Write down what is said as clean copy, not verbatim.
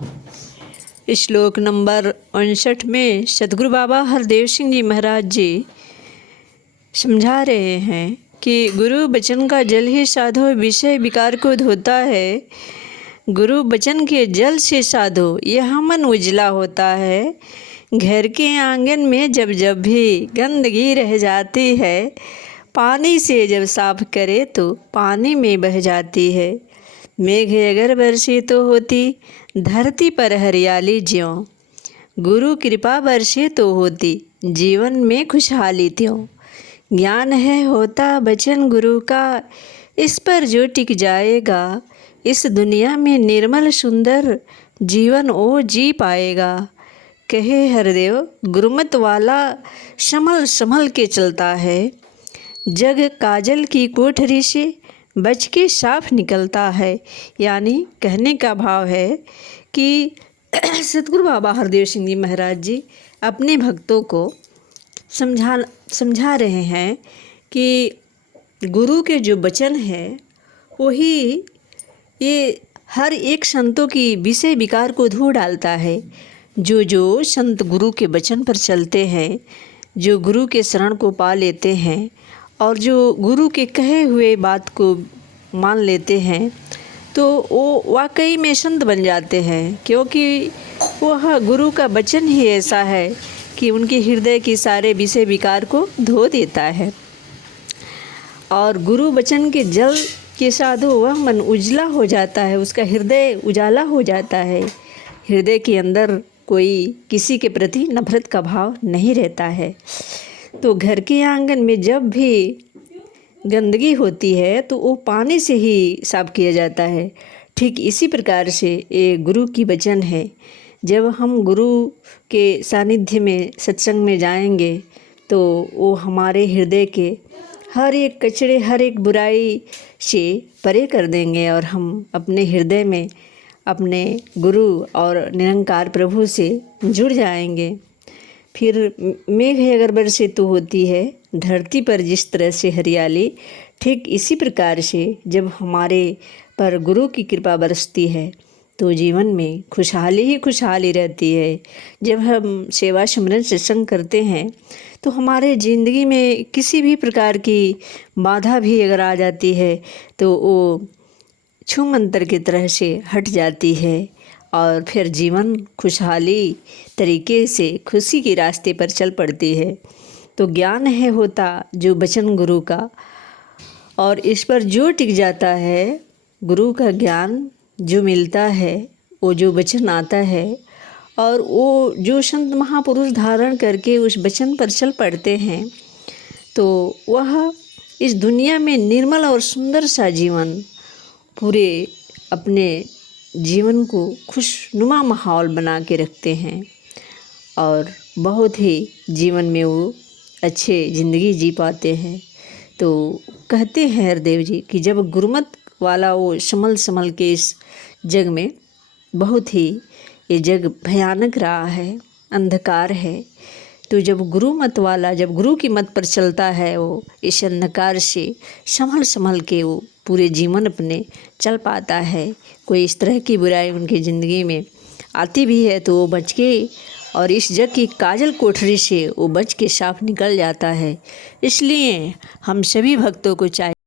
श्लोक नंबर 59 में सतगुरु बाबा हरदेव सिंह जी महाराज जी समझा रहे हैं कि गुरु बचन का जल ही साधो विषय विकार को धोता है। गुरु बचन के जल से साधो यह मन उजला होता है। घर के आंगन में जब जब भी गंदगी रह जाती है, पानी से जब साफ करे तो पानी में बह जाती है। मेघ अगर बरसे तो होती धरती पर हरियाली ज्यों। गुरु कृपा बरसे तो होती जीवन में खुशहाली त्यों। ज्ञान है होता बचन गुरु का, इस पर जो टिक जाएगा, इस दुनिया में निर्मल सुंदर जीवन वो जी पाएगा। कहे हरदेव गुरुमत वाला संभल संभल के चलता है। जग काजल की कोठरी से बच के साफ निकलता है। यानी कहने का भाव है कि सतगुरु बाबा हरदेव सिंह जी महाराज जी अपने भक्तों को समझा रहे हैं कि गुरु के जो वचन है वही ये हर एक संतों की विषय विकार को धो डालता है। जो संत गुरु के वचन पर चलते हैं, जो गुरु के शरण को पा लेते हैं और जो गुरु के कहे हुए बात को मान लेते हैं, तो वो वाकई में संत बन जाते हैं, क्योंकि वह गुरु का वचन ही ऐसा है कि उनके हृदय की सारे विषय विकार को धो देता है। और गुरु वचन के जल के साधो वह मन उजला हो जाता है, उसका हृदय उजाला हो जाता है। हृदय के अंदर कोई किसी के प्रति नफरत का भाव नहीं रहता है। तो घर के आंगन में जब भी गंदगी होती है तो वो पानी से ही साफ किया जाता है। ठीक इसी प्रकार से ये गुरु की वचन है। जब हम गुरु के सानिध्य में सत्संग में जाएंगे तो वो हमारे हृदय के हर एक कचरे, हर एक बुराई से परे कर देंगे और हम अपने हृदय में अपने गुरु और निरंकार प्रभु से जुड़ जाएंगे। फिर मेघ अगर बरसे तो होती है धरती पर जिस तरह से हरियाली, ठीक इसी प्रकार से जब हमारे पर गुरु की कृपा बरसती है तो जीवन में खुशहाली ही खुशहाली रहती है। जब हम सेवा सिमरन सत्संग करते हैं तो हमारे ज़िंदगी में किसी भी प्रकार की बाधा भी अगर आ जाती है तो वो छू मंतर की तरह से हट जाती है और फिर जीवन खुशहाली तरीके से खुशी के रास्ते पर चल पड़ती है। तो ज्ञान है होता जो वचन गुरु का, और इस पर जो टिक जाता है, गुरु का ज्ञान जो मिलता है, वो जो वचन आता है और वो जो संत महापुरुष धारण करके उस वचन पर चल पड़ते हैं, तो वह इस दुनिया में निर्मल और सुंदर सा जीवन, पूरे अपने जीवन को खुशनुमा माहौल बना के रखते हैं और बहुत ही जीवन में वो अच्छे ज़िंदगी जी पाते हैं। तो कहते हैं हरदेव जी कि जब गुरुमत वाला वो संभल संभल के इस जग में, बहुत ही ये जग भयानक रहा है, अंधकार है, तो जब गुरु मत वाला, जब गुरु की मत पर चलता है, वो इस अंधकार से संभल संभल के वो पूरे जीवन अपने चल पाता है। कोई इस तरह की बुराई उनकी ज़िंदगी में आती भी है तो वो बच के, और इस जग की काजल कोठरी से वो बच के साफ निकल जाता है। इसलिए हम सभी भक्तों को चाहिए